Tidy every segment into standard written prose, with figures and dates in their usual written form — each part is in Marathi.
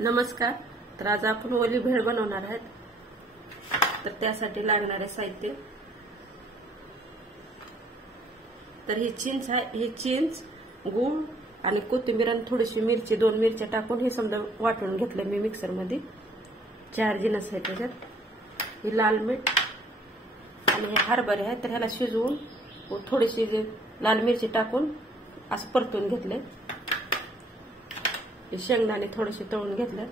नमस्कार. तर आज आपण ओली भेळ बनवणार आहोत. तर त्यासाठी लागणारे साहित्य, तर ही चिंच आहे, ही चिंच, गूळ आणि कोथिंबीर आणि थोडीशी मिरची, 2 मिरच्या टाकून हे समजा वाटून घेतलं मी मिक्सर मध्ये. 4 जिन्नस आहेत त्याच्यात. ही लाल मीठ आणि हे हरभरे आहेत, तर ह्याला शिजवून थोडीशी लाल मिरची टाकून असं परतून घेतले. हे शेंगदाणे थोडेसे तळून घेतले.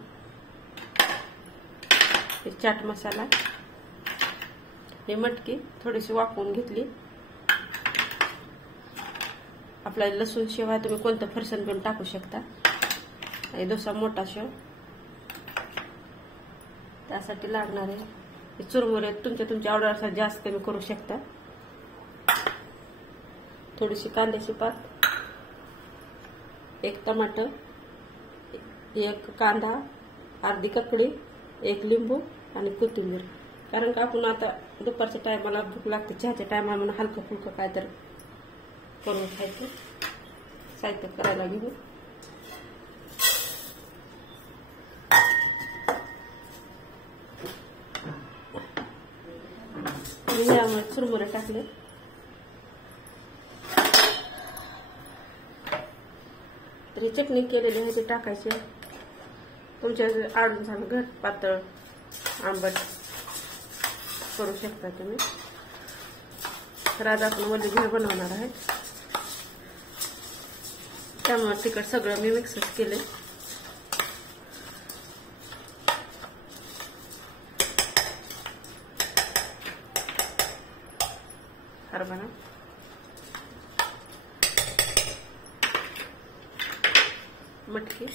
हे चाट मसाला, हे मटकी थोडीशी वाफवून घेतली. आपल्याला लसूण शेव आहे, तुम्ही कोणतं फरसाण पण टाकू शकता. हे डोसा मोठा शेव, त्यासाठी लागणार आहे. हे चुरमुरे तुमच्या ऑर्डरनुसार जास्त कमी करू शकता. थोडीशी कांद्याची पात, 1 टमाटर, 1 कांदा, अर्धी ककडी, 1 लिंबू आणि कोथिंबीर. कारण का आपण आता दुपारच्या टायमाला भूक लागते, चहाच्या टायमाला म्हणून हलकं फुलकं काय तर करून खायचं. साहित्य करायला घेऊ. यामुळे चुरमुरे टाकले. तर ही चटणी केलेली आहे ती टाकायची. तुमच्या आवडून झालं घट पातळ आंबट करू शकता तुम्ही. तर आज आपण ओली भेळ बनवणार आहे, त्यामुळे तिखट सगळं मी मिक्स केले. हरभरा, मटकी,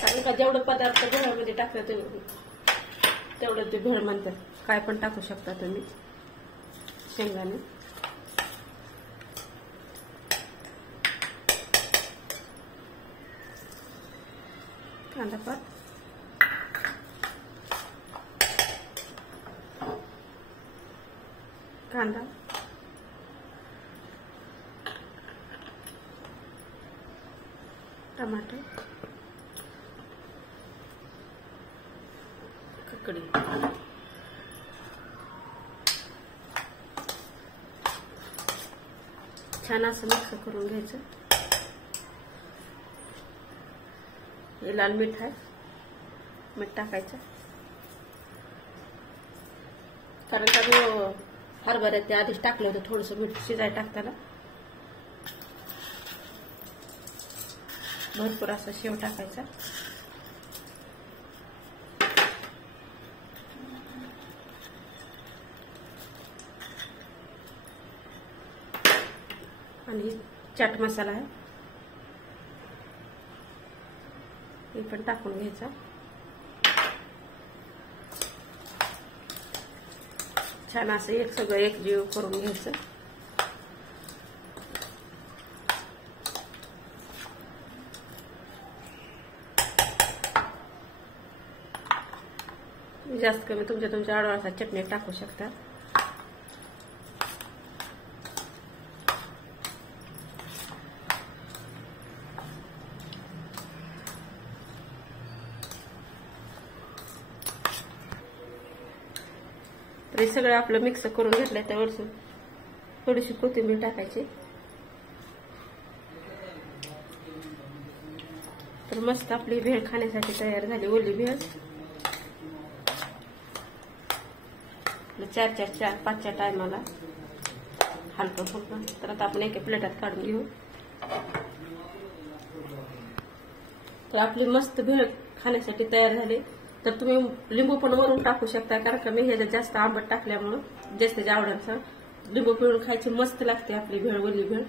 कारण का जेवढं पदार्थ भेळामध्ये टाकतात तेवढं ते भेळ म्हणतात. काय पण टाकू शकता तुम्ही. शेंगदाणे, कांदा पात, कांदा, टमाटर, ककडी, छान असं मिक्स करून घ्यायचं. हे लाल मीठ आहे, मीठ टाकायचं. कारण का हरभऱ्यात ते आधीच टाकलं होतं थोडंसं मीठ शिजाय टाकताना. भरपूर असा शेव टाकायचा. आणि चाट मसाला आहे, हे पण टाकून घ्यायचा. छान असं एक सगळं एकजीव करून घ्यायचं. जास्त कमी तुमच्या आवडीनुसार चटणी टाकू शकता. तर हे सगळं आपलं मिक्स करून घेतलंय. त्यावर थोडीशी कोथिंबीर टाकायची. तर मस्त आपली भेळ खाण्यासाठी तयार झाली, ओली भेळ. 4-5च्या टायमाला हलकं फुलकं. तर आता आपण एका प्लेटात काढून घेऊ. तर आपली मस्त भेळ खाण्यासाठी तयार झाली. तर तुम्ही लिंबू पण वरून टाकू शकता, कारण का मी ह्याच्यात जास्त आंबट टाकल्यामुळं जास्त आवडायचं. लिंबू पिळून खायची मस्त लागते आपली भेळ, ओली भेळ.